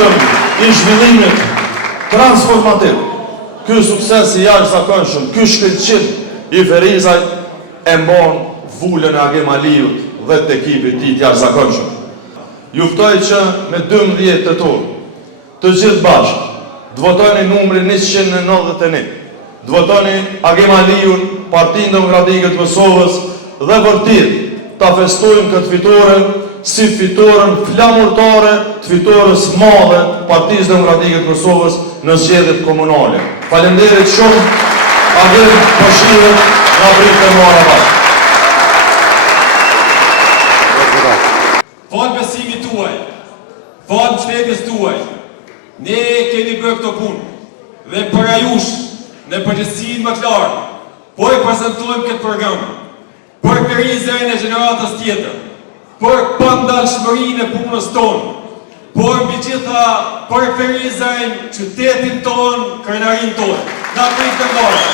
lutëm i zhvillimit transformativ. Ky sukses i jashtëzakonshëm, ky shkëlqim i Ferizaj e mbon vulën e Agim Aliut dhe të ekipit tij të jashtëzakonshëm. Juftoj që me 12 tetor të gjithë bashkë të votoni numrin 191, të votoni Agim Aliun, Partinë Demokratike të Kosovës dhe vërtet ta festojmë këtë fitore si fitoren flamurtare të fitores madhe të Partisë Demokratike të Kosovës në zgjedhjet komunale. Faleminderit shumë, Agim Bashirën nga pritë mora bashkë. Falë besimit tuaj, falë mbështetjes tuaj, ne kemi bërë këto punë dhe para jush në përgjithësinë më të lartë, po e prezentojmë këtë program për Ferizajn e gjeneratës tjetër, për pandalshmërinë e punës tonë, por mbi gjitha për Ferizajn, qytetin tonë, krenarinë tonë. Na pritë të mbarë.